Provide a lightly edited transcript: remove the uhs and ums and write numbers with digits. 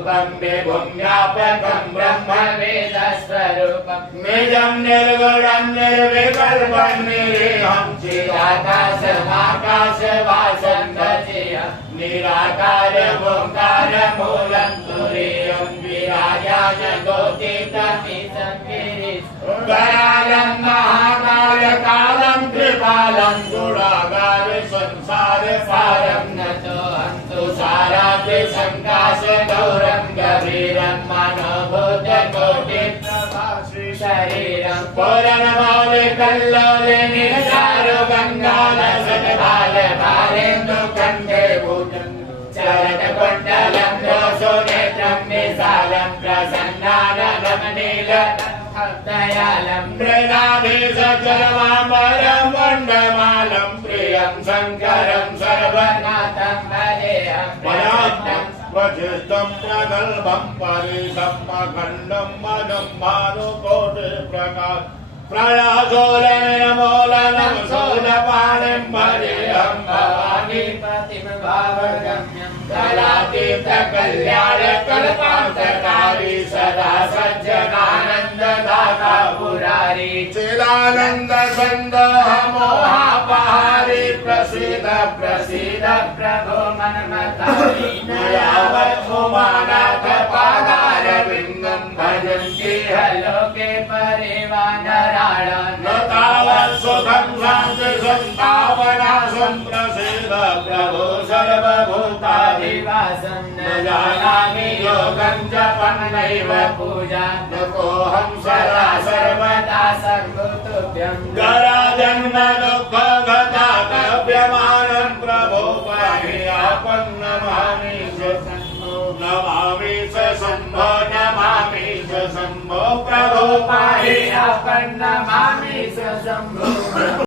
रूपं विभुं व्यापकं ब्रह्मवेदस्वरूपं निजं निर्गुणं निर्विकल्पं निरीहं चिदाकाशमाकाशवासं गजेयं निराकार ओंकार मूलं तुरीयं विराजाय गोचितमिदं गिरीशं गरालं महाकाल कालं कृपालं गुणागार संसार सारं नतोऽहं तुषाराब्धि संकाश गौरं गभीरं मनोभूतकोटिप्रभाश्री शरीरं पूरणमौलि कल्लोले निर्धारो गङ्गालसद्भाल भारेन्दुकण्ठे भूतं चरतकुण्डलं दोषोनेत्रं विशालं प्रसन्नानलमनीलं दयालं मृगाधीशचरमाम्बरं वण्डमालं प्रियं शङ्करं सर्वनाथं भजेऽहं मयात्मं वचिष्ठं प्रगल्भं परिशम् अखण्डं मदं भानुकोटिप्रकाश प्रयासोलनिर्मूलनं शूलपाणिं भजेऽहं भवानीपतिं भावगम्यं कलातीर्थकल्याणकल्पान्तकारी सदा सज्जनानन्ददाता पुरारी चिदानन्द सन्दोहमोहापहारी प्रसीद प्रसीद प्रभो मन्मथारी यावत्पुमानाथ पादारविन्दं भजन्ति लोके परिवानराणां न तावत् सुखं शान्ति संभावना सम्प्रसीद प्रभो सर्वभूताधिवासं न जानामि योगं जपं नैव पूजा न कोऽहं सदा सर्वदा सर्वतोभ्यं जराजन्म दुःखगताकव्यमानं प्रभो पाहि आपं नमामि च शम्भो नमामि च शम्भो नमामि च शम्भो प्रभो पाहि आपं नमामि च शम्भो।